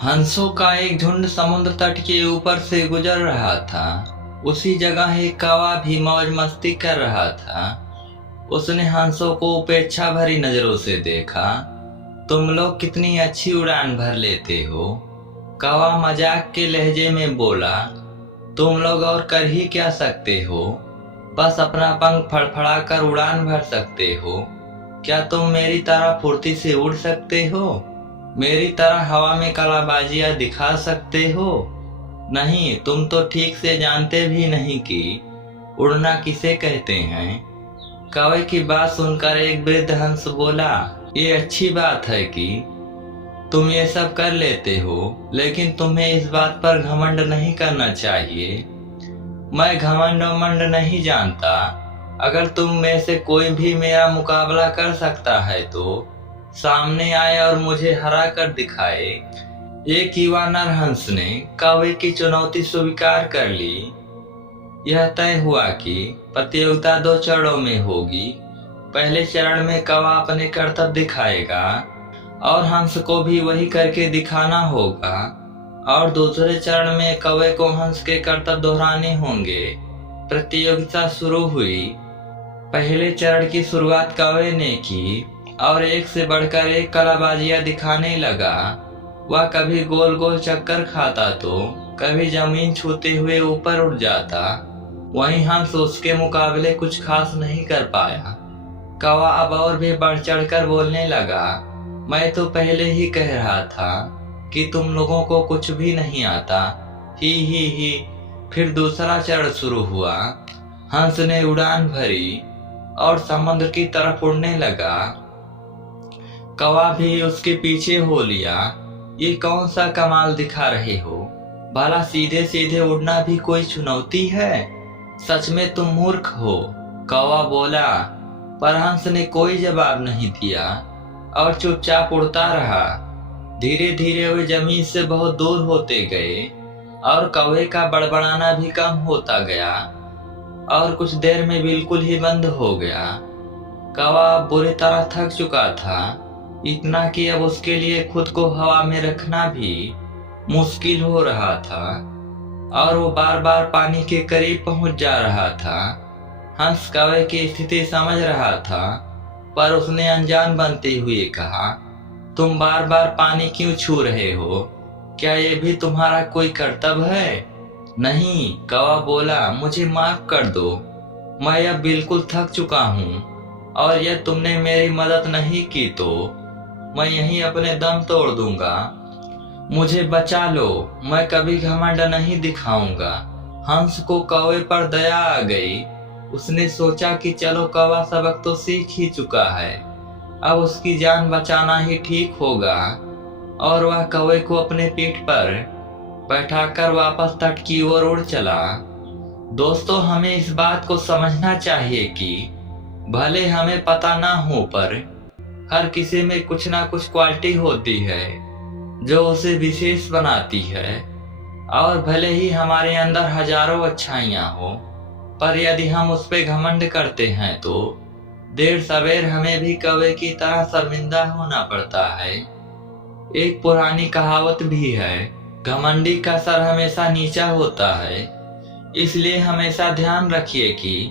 हंसों का एक झुंड समुद्र तट के ऊपर से गुजर रहा था। उसी जगह एक कौवा भी मौज मस्ती कर रहा था। उसने हंसों को उपेक्षा भरी नजरों से देखा। तुम लोग कितनी अच्छी उड़ान भर लेते हो, कौवा मजाक के लहजे में बोला। तुम लोग और कर ही क्या सकते हो, बस अपना पंख फड़फड़ा कर उड़ान भर सकते हो। क्या तुम मेरी तरह फुर्ती से उड़ सकते हो? मेरी तरह हवा में कलाबाजियां दिखा सकते हो? नहीं, तुम तो ठीक से जानते भी नहीं कि उड़ना किसे कहते हैं। कौवे की बात सुनकर एक वृद्ध हंस बोला, ये अच्छी बात है कि तुम ये सब कर लेते हो, लेकिन तुम्हें इस बात पर घमंड नहीं करना चाहिए। मैं घमंड वमंड नहीं जानता। अगर तुम में से कोई भी मेरा मुकाबला कर सकता है तो सामने आए और मुझे हरा कर दिखाए। एक युवा नर हंस ने कौवे की चुनौती स्वीकार कर ली। यह तय हुआ कि प्रतियोगिता 2 चरणों में होगी। पहले चरण में कौवा अपने करतब दिखाएगा और हंस को भी वही करके दिखाना होगा, और दूसरे चरण में कौवे को हंस के करतब दोहराने होंगे। प्रतियोगिता शुरू हुई। पहले चरण की शुरुआत कौवे ने की और एक से बढ़कर एक कलाबाजियां दिखाने लगा। वह कभी गोल गोल चक्कर खाता तो कभी जमीन छूते हुए ऊपर उड़ जाता। वहीं हंस उसके मुकाबले कुछ खास नहीं कर पाया। कौवा अब और भी बढ़ चढ़कर बोलने लगा, मैं तो पहले ही कह रहा था कि तुम लोगों को कुछ भी नहीं आता। ही। फिर दूसरा चरण शुरू हुआ। हंस ने उड़ान भरी और समुद्र की तरफ उड़ने लगा। कौवा भी उसके पीछे हो लिया। ये कौन सा कमाल दिखा रहे हो? भला सीधे सीधे उड़ना भी कोई चुनौती है? सच में तुम मूर्ख हो, कौवा बोला। पर हंस ने कोई जवाब नहीं दिया और चुपचाप उड़ता रहा। धीरे धीरे वे जमीन से बहुत दूर होते गए और कौवे का बड़बड़ाना भी कम होता गया और कुछ देर में बिल्कुल ही बंद हो गया। कौवा बुरी तरह थक चुका था, इतना कि अब उसके लिए खुद को हवा में रखना भी मुश्किल हो रहा था और वो बार बार पानी के करीब पहुंच जा रहा था। हंस कौवे की स्थिति समझ रहा था, पर उसने अनजान बनते हुए कहा, तुम बार बार पानी क्यों छू रहे हो? क्या ये भी तुम्हारा कोई कर्तव्य है? नहीं, कौवा बोला, मुझे माफ कर दो। मैं अब बिल्कुल थक चुका हूँ और यह तुमने मेरी मदद नहीं की तो मैं यहीं अपने दम तोड़ दूंगा। मुझे बचा लो, मैं कभी घमंड नहीं दिखाऊंगा। हंस को कौवे पर दया आ गई। उसने सोचा कि चलो कौवा सबक तो सीख ही चुका है, अब उसकी जान बचाना ही ठीक होगा, और वह कौवे को अपने पीठ पर बैठाकर वापस तट की ओर उड़ चला। दोस्तों, हमें इस बात को समझना चाहिए कि भले हमें पता ना हो, पर हर किसी में कुछ ना कुछ क्वालिटी होती है जो उसे विशेष बनाती है। और भले ही हमारे अंदर हजारों अच्छाइयां हो, पर यदि हम उस पे घमंड करते हैं तो देर सवेर हमें भी कौवे की तरह शर्मिंदा होना पड़ता है। एक पुरानी कहावत भी है, घमंडी का सर हमेशा नीचा होता है। इसलिए हमेशा ध्यान रखिए कि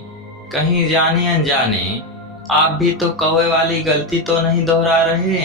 कहीं जाने अनजाने आप भी तो कौवे वाली गलती तो नहीं दोहरा रहे।